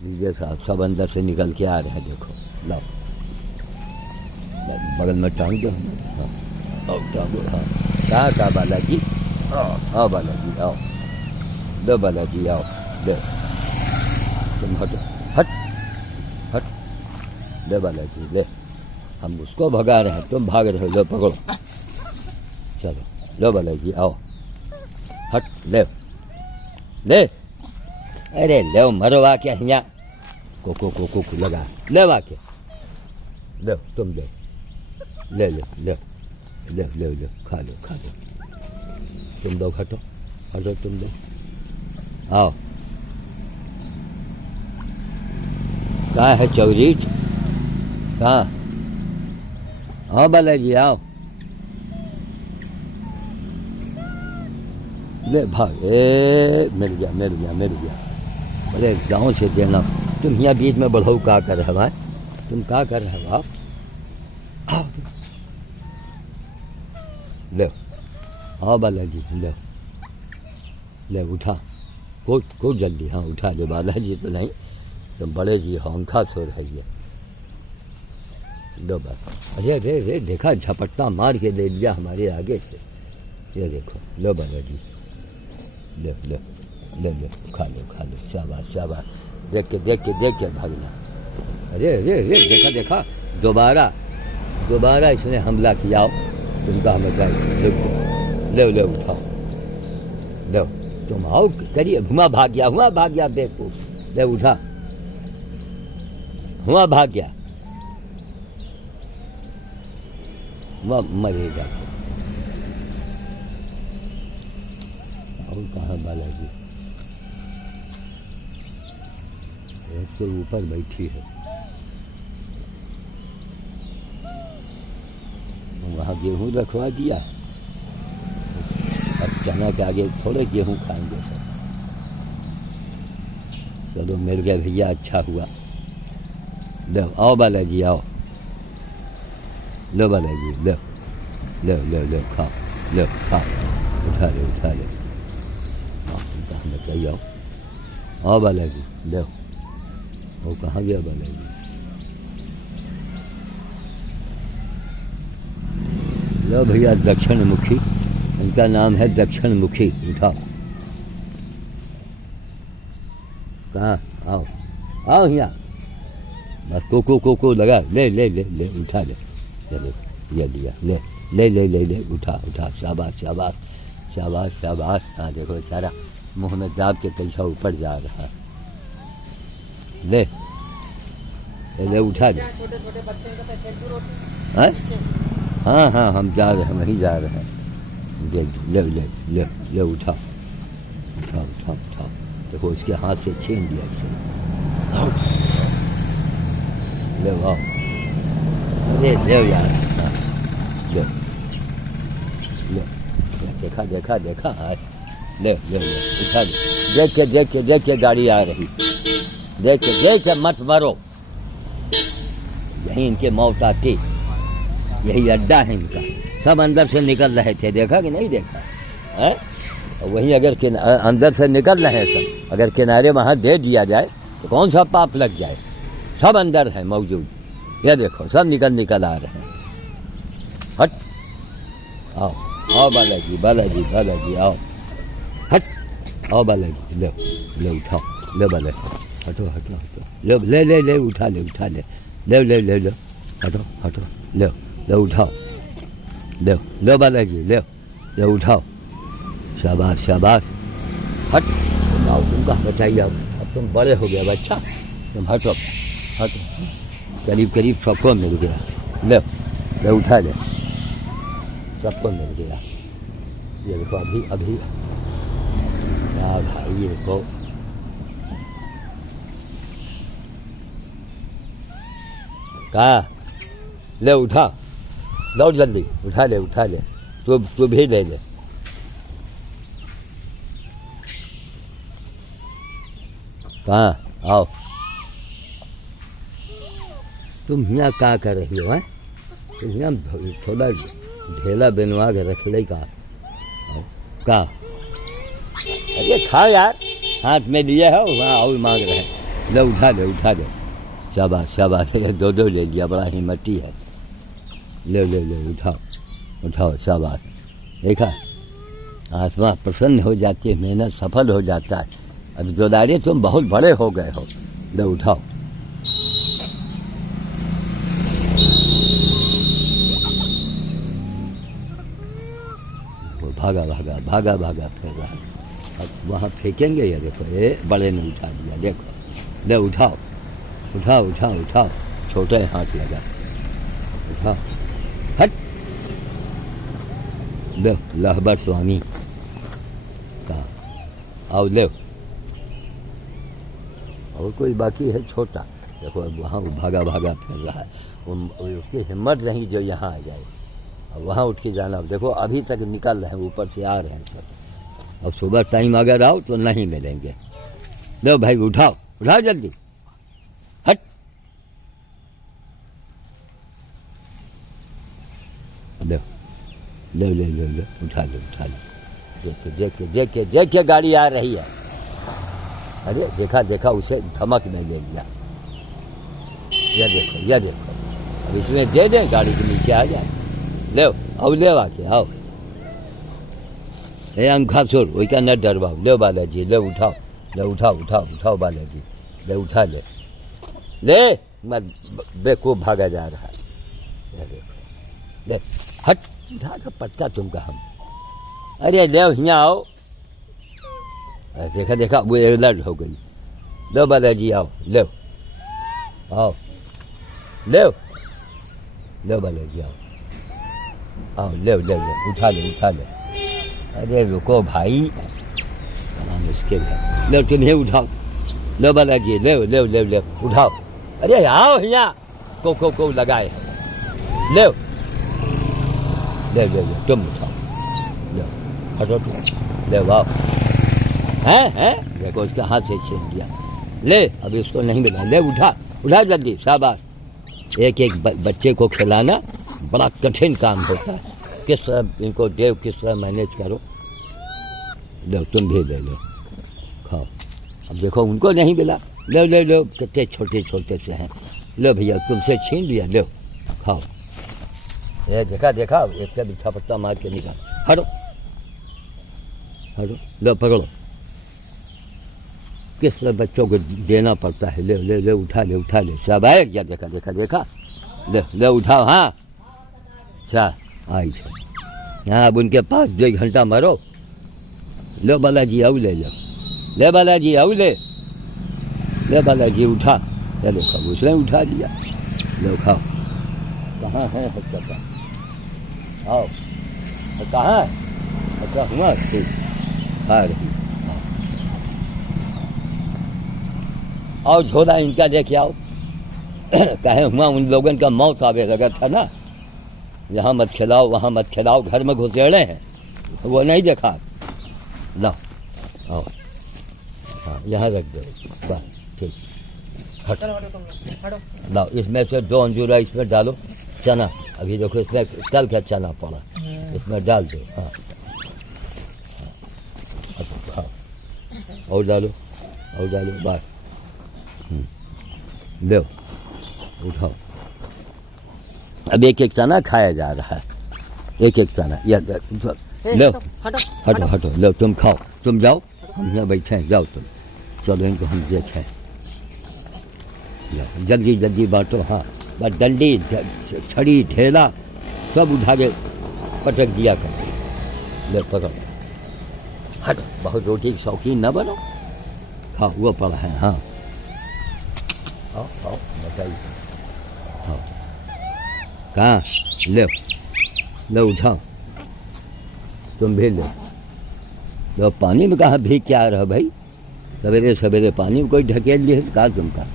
लीजिए साहब, सब अंदर से निकल के आ रहे हैं, देखो। लाओ, बगल में टांग दो। हाँ, आओ टांगो। हाँ, कहाँ बालाजी? आओ बालाजी, आओ। दो बालाजी, आओ। दो, तुम हटो। हट हट। ले बालाजी, ले। हम उसको भगा रहे हैं, तुम भाग रहे हो। लो पकड़ो, चलो। लो बालाजी, आओ। हट, ले ले। अरे ले, मरो आके यहाँ। को लगा, ले आके। लो, तुम लो। ले लो, ले ले ले ले, खा लो, खा लो। तुम दो, हटो हटो, तुम दो। आओ। कहाँ है चौरीच? कहाँ? हाँ बालाजी, आओ। ले भाग। मिल गया, मिल गया, मिल गया। अरे गाँव से देना। तुम यहाँ बीच में बढ़ो, क्या कर रहे हो? तुम क्या कर रहे हो? आप ले। हाँ बालाजी, ले ले, उठा। को जल्दी। हाँ, उठा दो बालाजी। तो नहीं, तुम बड़े जी हो, अंखा सो रही है। दो बार। अरे रे रे, देखा, झपट्टा मार के दे दिया हमारे आगे से। ये देखो, लो बालाजी, ले ले ले ले, खा लो, खा लो। शाबाश शाबाश। देख के भागना। अरे अरे अरे, देखा देखा, दोबारा इसने हमला किया। तुमका हमें ले ले, उठाओ। लो, तुम आओ, करिए। हुआ भाग गया, देखो। ले उठा, हुआ भाग गया। वह मरेगा। और कहाँ बालाजी? उसके ऊपर बैठी है। वहाँ गेहूँ रखवा दिया। अब चना के आगे थोड़े गेहूँ खाएंगे सब। चलो, मिल गया भैया, अच्छा हुआ। लो, आओ बालाजी, आओ। लो बालाजी, लो लो लो लो, खाओ। लो, खाओ। उठा ले। हमें चाहिए। आओ बालाजी, लो। वो कहाँ गया बालाजी? लो भैया, दक्षिण मुखी। इनका नाम है दक्षिण मुखी। उठाओ। कहाँ? आओ यहाँ। बस को लगा। ले ले ले ले, उठा ले। चलो, ये लिया। ले ले ले ले ले, उठा। शाबाश शाबाश शाबाश शाबाश। हाँ देखो, बेचारा मुँह में दाब के कैसा ऊपर जा रहा है। ले ले, उठा दे। हाँ, हम जा रहे हैं, वहीं जा रहे हैं। ले ले ले ले ले, उठा। देखो, उसके हाथ से छीन लिया उसे। ले आओ। ले यार। ले देखा। ले उठा दे। देख के गाड़ी आ रही। देख के मत मरो। यही इनके मौत आती। यही अड्डा है इनका। सब अंदर से निकल रहे थे, देखा कि नहीं देखा है? वहीं अगर अंदर से निकल रहे हैं सब, अगर किनारे वहाँ दे दिया जाए तो कौन सा पाप लग जाए? सब अंदर है मौजूद। ये देखो, सब निकल आ रहे हैं। हट, आओ बालाजी, आओ। हट, आओ बालाजी, ले उठाओ। ले बालाजी, हटो। ले उठा ले। ले हटो। ले उठाओ। ले बालाजी, ले उठाओ। शाबाश। हट, आओ। तुमका बताइए। अब तुम बड़े हो गए बच्चा। तुम हटो। करीब सबको मिल गया। ले उठा ले। सबको मिल गया। ये देखो, अभी क्या भाई, ये देखो। कहा? ले उठा। दौड़ जल्दी, उठा ले। तू भी ले। कहाँ? आओ। तुम यहाँ क्या कर रही हो? यहाँ थोड़ा ढेला बनवा के रख ले। का? अरे खा यार, हाथ में लिए हो, वहाँ और मांग रहे हैं। ले उठा ले उठा ले, शाबाश शाबाश, दो दो ले लिया, बड़ा हिम्मती है। ले ले ले उठाओ उठाओ, शाबाश। देखा आत्मा प्रसन्न हो जाती है, मेहनत सफल हो जाता है। अब जोदारी तुम बहुत बड़े हो गए हो। ले उठाओ। वो भागा भागा भागा भागा फिर रहा। अब वहाँ फेंकेंगे, ये देखो, ये बड़े ने उठा दिया, देखो। ले उठाओ उठाओ उठाओ उठाओ, छोटे हाथ लगा, उठाओ, हट। ले लहबर स्वामी कहा, आओ ले। और कोई बाकी है छोटा, देखो अब वहाँ वो भागा भागा फिर रहा है। उसकी हिम्मत नहीं जो यहाँ आ जाए। अब वहाँ उठ के जाना। अब देखो अभी तक निकल रहे हैं, ऊपर से आ रहे हैं सब। अब सुबह टाइम अगर आओ तो नहीं मिलेंगे। लो भाई उठाओ उठाओ जल्दी, हट। ले ले ले ले ले उठा लो उठा लो। देखिए देखिए देखिए देखिए गाड़ी आ रही है। अरे देखा देखा, उसे धमक में ले लिया। यह देखो यह देखो, अब इसमें दे दें, गाड़ी के नीचे आ जाए। ले आओ ले आके आओ। ए अंखा सुर, वही का न डरवाओ। ले बालाजी ले उठाओ, ले उठाओ उठाओ उठाओ बालाजी, ले उठा ले। ले मत बेवकूफ भागा जा रहा है। ले देखो, ले हट, उठा का पटका तुमका हम। अरे ले यहाँ आओ। देखा देखा, वो अलर्ट हो गई। लो बालाजी आओ, ले आओ, ले लो बालाजी आओ आओ, ले ले ले उठा ले उठा ले। अरे रुको भाई, बड़ा मुश्किल है। लो तुम्हें उठाओ, लो बालाजी ले ले ले ले उठाओ। अरे आओ यहाँ, को लगाए, ले ले ले ले तुम उठाओ, ले हटो तुम, ले आओ। हैं देखो उसके हाथ से छीन लिया। ले अब इसको नहीं मिला, ले उठा उठा जल्दी, शाबाश। एक एक बच्चे को खिलाना बड़ा कठिन काम होता है। किस तरह इनको देव, किस तरह मैनेज करो। लो तुम भी ले लो, खाओ। अब देखो उनको नहीं मिला। लो ले लो, कितने छोटे छोटे से हैं। लो भैया तुमसे छीन लिया, लो खाओ। ये देखा देखा, एक का बिछा पत्ता मार के निकाल। हटो हटो, लो पकड़ो। किस तरह बच्चों को देना पड़ता है। ले ले ले उठा ले उठा ले, शाबाश। या देखा देखा देखा, ले ले उठाओ। हाँ अच्छा आई छे। हाँ अब उनके पास 2 घंटा मरो। लो बालाजी आओ, ले लो, ले बालाजी आओ, ले बालाजी उठा। ये देखो उसने उठा लिया। लो खाओ। कहाँ है बच्चा? आओ, कहाँ है बच्चा? हुआ ठीक खा रही। और झोला इनका लेके आओ। कहे हुआ उन लोगों का मौत आवे लगा था ना, यहाँ मत खिलाओ वहाँ मत खिलाओ, घर में घुसेड़े हैं, वो नहीं देखा। लाओ आओ, हाँ यहाँ रख दो, बस ठीक। लाओ इसमें से 2 अंजूरा इसमें डालो। चना अभी देखो इसमें कल का चना पड़ा, इसमें डाल दो। हाँ हाँ और डालो बस। लो उठाओ। अब एक एक चना खाया जा रहा है, एक एक चना। लो हटो हटो, लो तुम खाओ, तुम जाओ, हम यहाँ बैठे हैं, जाओ तुम, चलो इनको हम देखें। जल्दी जल्दी बांटो। हाँ बस डंडी छड़ी ढेला सब उठा के पटक दिया कर। लो पकड़ो, हटो, बहुत रोटी की शौकीन न बनो, खाओ वो पड़ा है। हाँ आओ आओ बताइए, हाँ कहाँ? लो उठाओ, तुम भी लो। पानी में कहाँ भीग क्या रहा भाई? सवेरे सवेरे पानी में कोई ढकेल लिए कहा तुमका?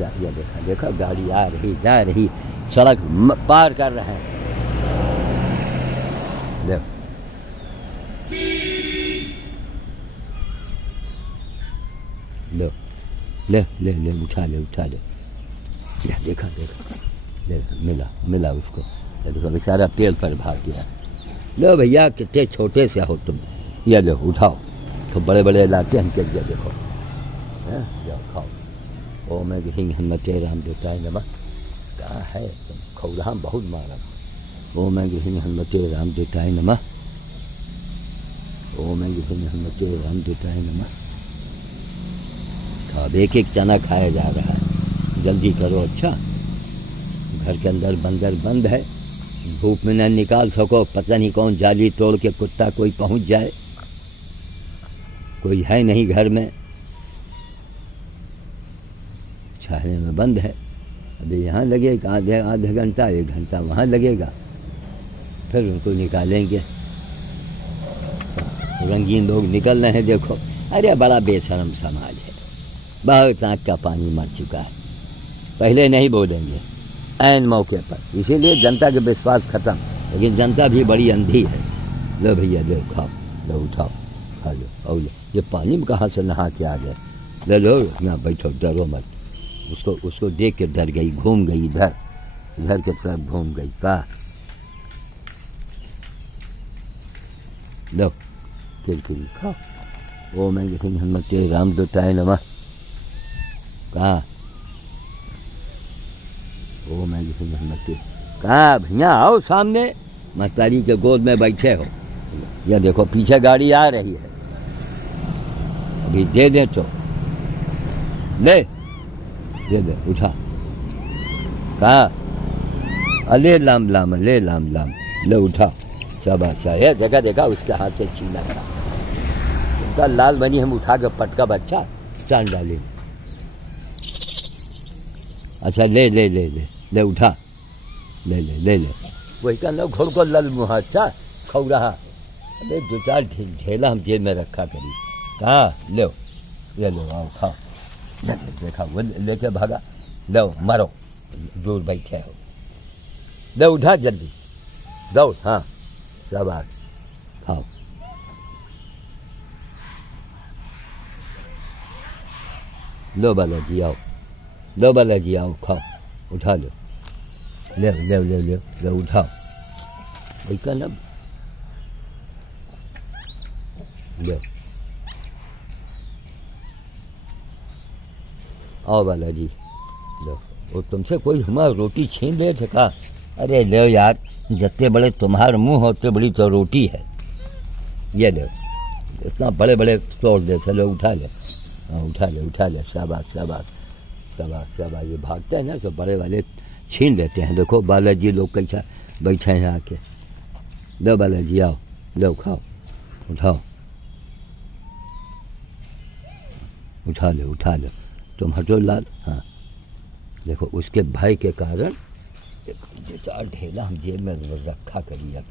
देखा देखा गाड़ी आ रही जा रही, सड़क पार कर रहे हैं। ले ले ले उठा ले। या देखा ले मिला उसको। देखो बेचारा तेल पर भाग गया। लो भैया कितने छोटे से हो तुम, ये लो उठाओ। तो बड़े बड़े इलाके हैं, क्या देखो जाओ खाओ। ओम ह्रीं हनुमते रामदूताय नमः। कहाँ है तुम? खौरा बहुत मारा। ओम ह्रीं हनुमते रामदूताय नमः। ओम ह्रीं हनुमते रामदूताय नमः। अब एक एक चना खाया जा रहा है, जल्दी करो। अच्छा, घर के अंदर बंदर बंद है, धूप में न निकाल सको, पता नहीं कौन जाली तोड़ के कुत्ता कोई पहुंच जाए, कोई है नहीं घर में, छाहने में बंद है। अभी यहाँ लगेगा आधे घंटा, 1 घंटा वहाँ लगेगा, फिर उनको निकालेंगे। रंगीन लोग निकल रहे हैं, देखो। अरे बड़ा बेशरम समाज है, बहुत आँख का पानी मर चुका है। पहले नहीं बोलेंगे, ऐन मौके पर, इसीलिए जनता के विश्वास खत्म। लेकिन जनता भी बड़ी अंधी है। लो भैया, लो खाओ, लो उठाओ, खा लो। और ये पानी में कहाँ से नहा के आ गए? ले लो ना, बैठो, डरो मत। उसको देख के डर गई, घूम गई इधर के तरफ घूम गई। का लो किरकिरी खाओ। ओम ह्रीं हनुमते रामदूताय नमः। कहाँ? ओम ह्रीं हनुमते। कहाँ भैया? आओ सामने, महतारी के गोद में बैठे हो। यह देखो पीछे गाड़ी आ रही है, अभी दे दे तो ले, दे दे, उठा। कहाँ? अले लाम लाम, ले लाम लाम, ले उठा। शाबाश। है देखा देखा, उसके हाथ से छीना था उनका लाल बनी। हम उठा के पटका बच्चा चांद डाले। अच्छा, ले ले ले ले ले, उठा, ले ले ले ले। वही का ना घोड़ को लल मुहा। अच्छा खौ रहा। अबे 2-4 ढेला हम जेब में रखा करी। कहाँ? लो, ये लो, आओ खाओ। देखा वो लेके भागा। लो मारो, दूर बैठे हो। लो उठा जल्दी, दौड़। हाँ शाबाश, खाओ। लो बालाजी आओ, लो बालाजी आओ, खाओ, उठा लो। ले ले ले ले ले, उठाओ। वही ना, लो आओ बालाजी, लो। वो तुमसे कोई हमारा रोटी छीन ले थे का? अरे लो यार, जितने बड़े तुम्हारे मुंह होते बड़ी तो रोटी है। ये लो, इतना बड़े बड़े तोड़ देते। लो उठा ले। हाँ उठा ले, उठा ले। शाबाश शाबाश शाबाश शाबाश। ये भागते हैं ना, सब बड़े वाले छीन लेते हैं। देखो बालाजी लोग कैसा बैठे हैं आके। लो बालाजी आओ, लो खाओ, उठाओ, उठा लो, उठा लो। तुम हटो लाल। हाँ देखो, उसके भय के कारण 2-4 ढेला हम जेब में रखा करी। अब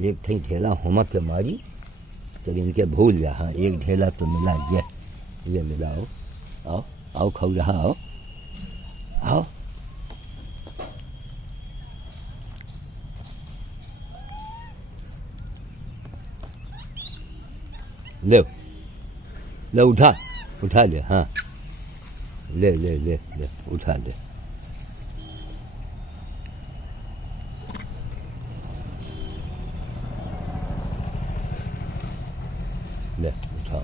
एक थी ढेला होमक के मारी, तो इनके भूल जा। हाँ एक ढेला तो मिला, ये मिला। आओ आओ आओ, खाओ रहा। आओ आओ, ले ले, उठा, उठा ले। हाँ ले ले ले ले, उठा ले। ले उठाओ।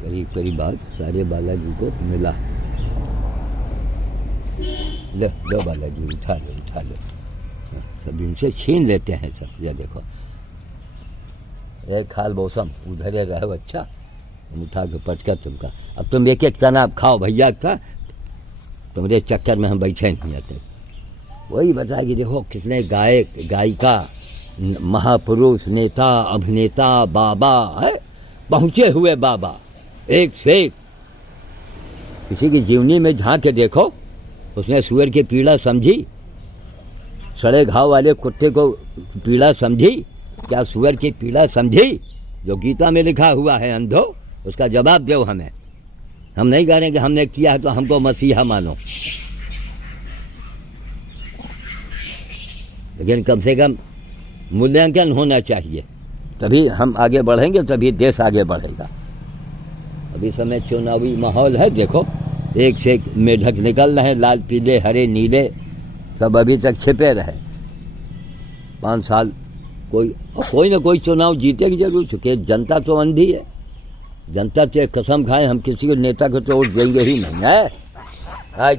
करीब करीब आज सारे बालाजी को मिला। ले लो बालाजी, उठा लो, उठा लो। सब इनसे छीन लेते हैं सब। यह देखो, एक खाल मौसम उधर रहे अच्छा, उठा के पटका तुमका। अब तुम एक एक तना खाओ भैया था, तुम्हारे चक्कर में हम बैठे नहीं आते। वही बता कि देखो कितने गायक गायिका, महापुरुष, नेता, अभिनेता, बाबा है, पहुँचे हुए बाबा एक से एक। किसी की जीवनी में झांक के देखो, उसने सुअर की पीड़ा समझी? सड़े घाव वाले कुत्ते को पीड़ा समझी? क्या सुअर की पीड़ा समझी? जो गीता में लिखा हुआ है अंधो, उसका जवाब दो हमें। हम नहीं कह रहे कि हमने किया है तो हमको मसीहा मानो, लेकिन कम से कम मूल्यांकन होना चाहिए, तभी हम आगे बढ़ेंगे, तभी देश आगे बढ़ेगा। अभी समय चुनावी माहौल है, देखो एक से एक मेढक निकल रहे हैं, लाल पीले हरे नीले, सब अभी तक छिपे रहे। 5 साल कोई ना कोई चुनाव जीतेगी जरूर, चुके जनता तो अंधी है। जनता चाहे कसम खाए हम किसी को नेता को तो वोट देंगे ही नहीं है। आज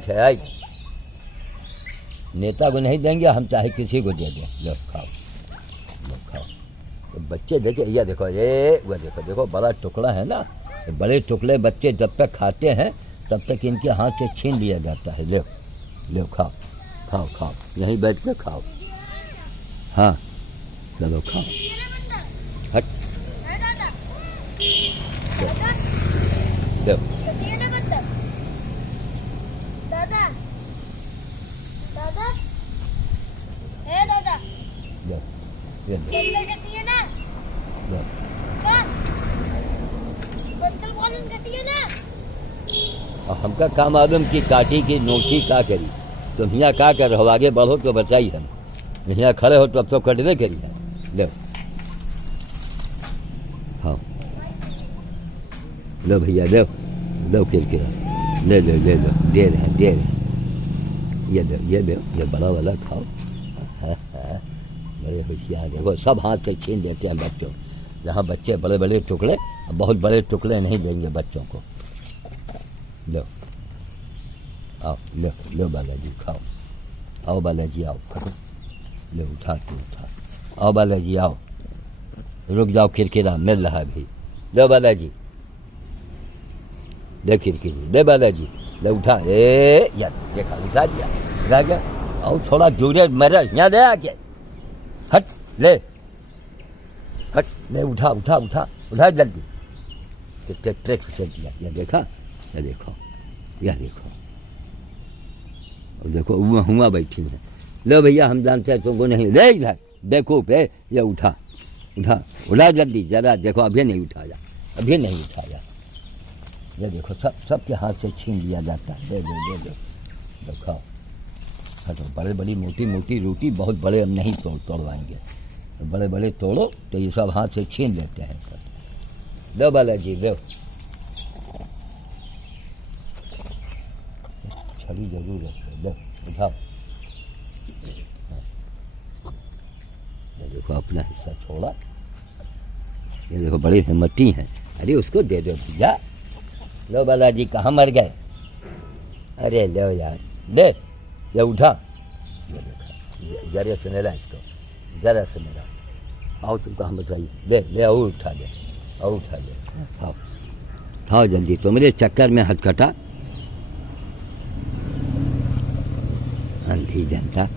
नेता को नहीं देंगे, हम चाहे किसी को दे दें। लो खाओ, लो खाओ। तो बच्चे देखे, यह देखो, ये वह देखो, देखो बड़ा टुकड़ा है ना, बड़े टुकड़े बच्चे जब तक खाते हैं तब तक इनके हाथ से छीन लिया जाता है। लो लो खाओ, खाओ खाओ, यहीं बैठ कर खाओ। हाँ चलो खाओ। हट लो, दादा दादा है दादा लो, ये लो, कटिए ना लो। बंदर कॉलन कटिए ना। और हमका काम आदम की काटी की नोची का करी, तुम यहाँ का कर रहो, आगे बढ़ो तो बचाई हम, यहाँ खड़े हो तो अब तो कटने करिए। लो हाँ, लो भैया लो, लो किरकिरा, ले लो ले लो, दे रहे हैं दे रहे हैं। ये लो ये लो, ये बड़ा वाला खाओ। बड़े होशियार, देखो सब हाथ से छीन देते हैं बच्चों। जहाँ बच्चे बड़े बड़े टुकड़े, बहुत बड़े टुकड़े नहीं देंगे बच्चों को। लो आओ, लो लो बालाजी खाओ, आओ बालाजी आओ, खटो, लो उठा के उठा, आओ बालाजी आओ, रुक जाओ किरकिरा मिल रहा भी। लो बालाजी, दे किरकिरी, दे बालाजी, ले उठा। यार देखा, उठा दिया, उठा गया। आओ थोड़ा दूर मेरा, यहाँ दे आके, हट ले, हट ले, उठा उठा उठा उठा जल्दी। ट्रैक से दिया, यह देखा, यह देखो, यह देखो, और देखो हुआ बैठी है। लो भैया हम जानते हैं तुमको नहीं, ले इधर देखो पे, ये उठा उठा उठा जल्दी जरा, देखो अभी नहीं उठाया, अभी नहीं उठाया। ये देखो सबके हाथ से छीन लिया जाता है। दे दो दे दो, लो खाओ, हटो। बड़े बड़ी मोटी मोटी रोटी बहुत बड़े हम नहीं तोड़वाएंगे, बड़े बड़े तोड़ो तो ये सब हाथ से छीन लेते हैं। लो बालाजी लो, छड़ी जरूर रखो, लो उठाओ। ये देखो अपना हिस्सा छोड़ा, ये देखो बड़ी हिम्मती हैं। अरे उसको दे दो भैया। लो बालाजी कहाँ मर गए? अरे लो यार, दे ये उठा, ये देखा, जरा सुनेला इसको, जरा सुनेला। आओ तुम कहाँ बताइए, दे ले आओ, उठा दे, आओ उठा दे, आओ खाओ जल्दी, तो मेरे चक्कर में हथकटा अंधी जनता।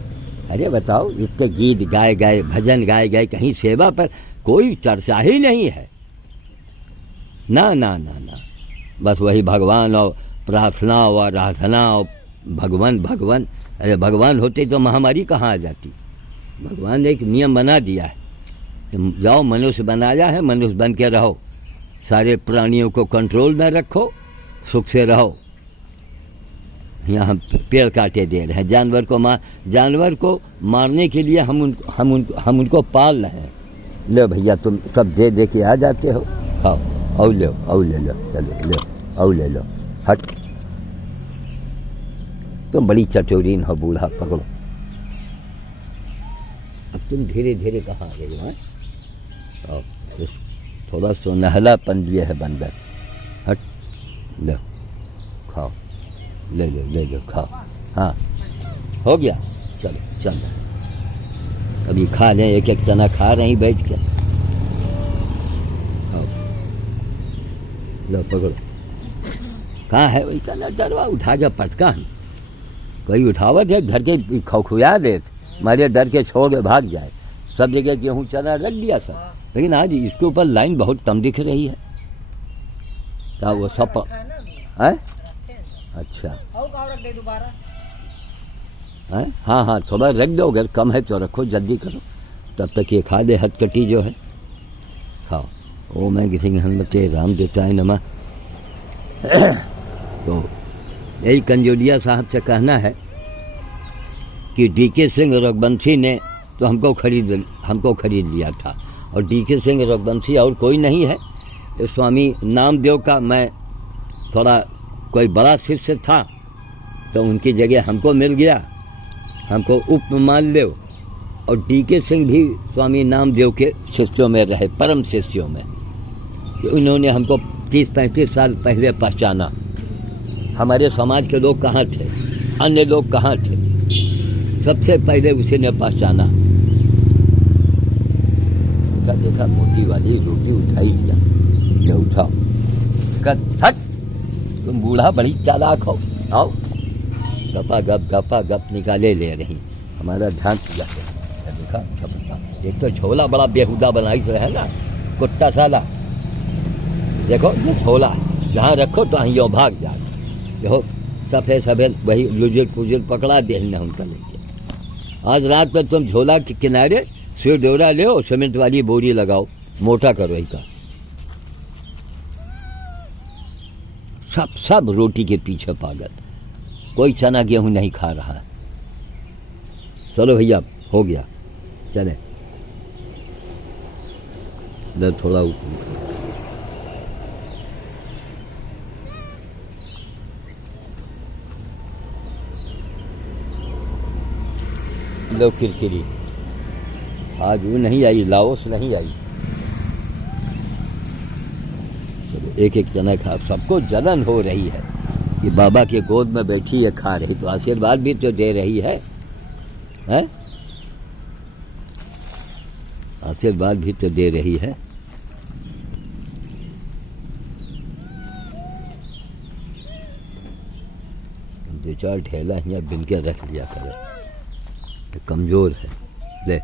अरे बताओ, इसके गीत गाए गए, भजन गाए गए, कहीं सेवा पर कोई चर्चा ही नहीं है। ना ना ना ना, बस वही भगवान और प्रार्थना और आराधना और भगवान भगवान। अरे भगवान होते तो महामारी कहाँ आ जाती। भगवान ने एक नियम बना दिया है, जाओ मनुष्य बनाया है, मनुष्य बन के रहो, सारे प्राणियों को कंट्रोल में रखो, सुख से रहो। यहाँ हम पेड़ काटे दे रहे हैं, जानवर को मारने के लिए हम उनको पाल रहे हैं। लो भैया तुम सब दे दे के आ जाते हो, खाओ, और ले लो, चलो लो, और ले लो, हट। तुम बड़ी चटोरीन हो, बूढ़ा पकड़ो। अब तुम धीरे धीरे कहाँ आ गए हो? थोड़ा सुनहलापन दिए है बंदर, हट लो खाओ, ले लो खाओ। हाँ हो गया, चलो चलो अभी खा लें, एक एक चना खा रही बैठ के। आओ लो पकड़ो, कहाँ है वही चना, डरवा उठा के पटका, कोई उठावट है घर के खौखुया दे, मारे डर के छोड़ के भाग जाए। सब जगह गेहूँ चना रख दिया सब, लेकिन आज इसके ऊपर लाइन बहुत कम दिख रही है। क्या वो सब है? अच्छा रख दे दोबारा है? हाँ हाँ थोड़ा रख दो, अगर कम है तो रखो, जल्दी करो, तब तक ये खा दे हथकटी जो है, खाओ। ओम मैं किसी हनुमते राम देवताय नमः। तो यही कंजोलिया साहब से कहना है कि डीके सिंह रघुवंशी ने तो हमको खरीद लिया था, और डीके सिंह रघुवंशी और कोई नहीं है, स्वामी नामदेव का मैं थोड़ा कोई बड़ा शिष्य था, तो उनकी जगह हमको मिल गया, हमको उप मान लो, और डीके सिंह भी स्वामी नामदेव के शिष्यों में रहे, परम शिष्यों में। उन्होंने हमको 30-35 साल पहले पहचाना। हमारे समाज के लोग कहाँ थे, अन्य लोग कहाँ थे, सबसे पहले उसी ने पहचाना। देखा मोटी वाली रोटी उठाई लिया, क्या उठाओ, हट तुम बूढ़ा बड़ी चालाक हो, आओ। गपा गप निकाले ले रही, हमारा ध्यान किया। देखा एक तो झोला बड़ा बेहुदा बनाई तो है ना, कुत्ता साला। देखो ये झोला है, जहाँ रखो तो यो भाग जा। देखो सफ़ेद सफ़ेद वही लुजुल पुजुल पकड़ा दे न उनका लेके। आज रात में तुम झोला के किनारे सिर डोरा ले और सीमेंट वाली बोरी लगाओ, मोटा करो ही का। सब रोटी के पीछे पागल, कोई चना गेहूं नहीं खा रहा है। चलो भैया हो गया, चले इधर थोड़ा लो किरकिरी। आज वो नहीं आई, लाओस नहीं आई। चलो एक एक चना खा, सबको जलन हो रही है कि बाबा के गोद में बैठी है, खा रही, तो आशीर्वाद भी तो दे रही है, हैं? आशीर्वाद भी तो दे रही है। दो चार ढेला यहाँ बिन के रख लिया करे, तो कमजोर है। ले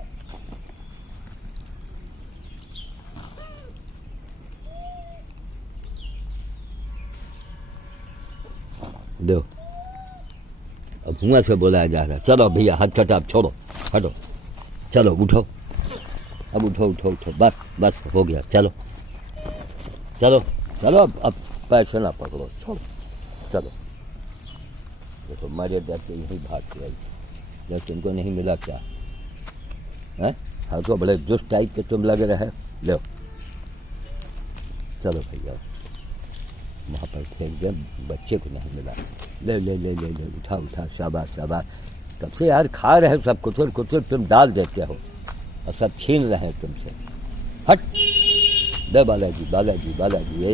दो, अब धुआं से बुलाया जा रहा है। चलो भैया हाथ कटा, छोड़ो, हटो, चलो उठो, अब उठो उठो उठो, बस हो गया। चलो चलो चलो, अब पैर से ना पकड़ो, छोड़ो, चलो। देखो मारे डर से यहीं भाग के आई, जब तुमको नहीं मिला क्या है? हाँ तो बड़े दुष्ट टाइप के तुम लग रहे हैं। लो चलो भैया, वहाँ पर फेंक दे, बच्चे को नहीं मिला। ले ले ले ले ले, उठा उठा, शाबाश शाबाश। तब से यार खा रहे हो सब, कुचल कुचल तुम डाल देते हो और सब छीन रहे हैं तुमसे। हट दे बालाजी बालाजी बालाजी, ये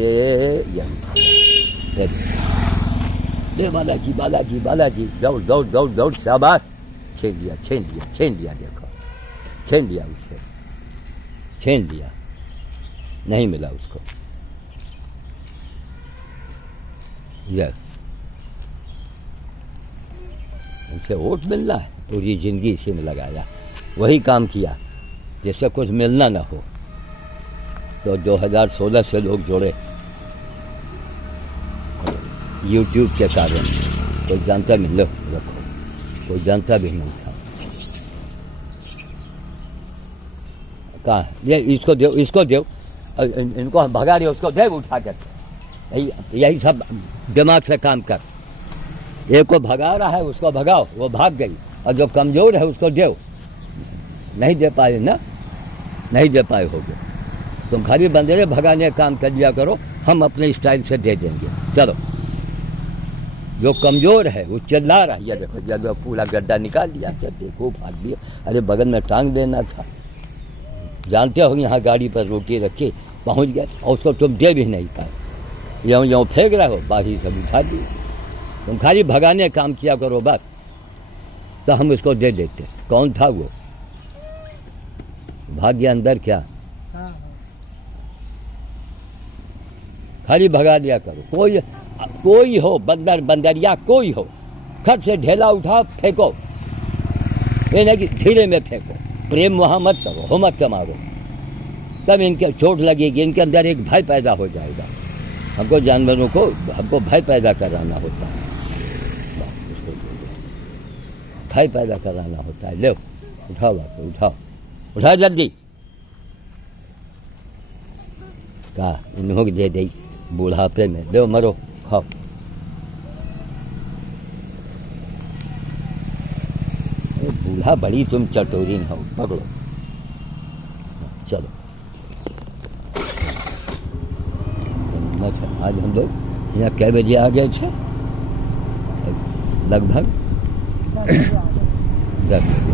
दे बालाजी बालाजी बालाजी, दौड़ दौड़ दौड़ दौड़, शाबाश। छीन लिया छीन लिया छीन लिया, देखो छीन लिया उससे, छीन लिया, नहीं मिला उसको। यस उनसे वोट मिलना है, पूरी जिंदगी इसी में लगाया, वही काम किया जिससे कुछ मिलना ना हो। तो 2016 से लोग जुड़े यूट्यूब के कारण, कोई जानता नहीं, लो रखो, कोई जानता भी नहीं था। कहाँ ये, इसको दो, इसको दो, इनको भगा रहे, उसको दे उठा कर। यही सब दिमाग से काम कर। एक को भगा रहा है, उसको भगाओ, वो भाग गई, और जो कमजोर है उसको दो। नहीं दे पाए ना, नहीं दे पाए होगे, तुम खाली बंदरे भगाने का काम कर लिया करो, हम अपने स्टाइल से दे देंगे। चलो जो कमजोर है वो चिल्ला रहा है, ये देखो जब पूरा गड्ढा निकाल लिया, देखो फाड़ दिया। अरे बगल में टांग देना था, जानते हो यहाँ गाड़ी पर रोटी रखी, पहुँच गए और उसको तुम दे भी नहीं पाए, यूँ यूँ फेंक रहे हो, बाकी सब उठा दिए। तुम खाली भगाने का काम किया करो बस, तो हम उसको दे देते। कौन था वो? भाग गया अंदर क्या? खाली भगा दिया करो। कोई हो, बंदर बंदरिया कोई हो, खट से ढेला उठाओ, फेंको। ये नहीं कि धीरे में फेंको, प्रेम वहाँ मत करो, हो मत मारो, तब इनके चोट लगेगी, इनके अंदर एक भय पैदा हो जाएगा। हमको जानवरों को, हमको भय पैदा कराना होता है, भय पैदा कराना होता है। ले उठाओ बाप, उठाओ उठाओ जल्दी। कहा इन्हों दे दी बुढ़ापे में, दो मरो, खाओ। बूढ़ा बड़ी तुम चटोरी हो, पकड़ो, चलो। आज हम लोग यहाँ कै बजे आ गए थे? लगभग 10 बजे।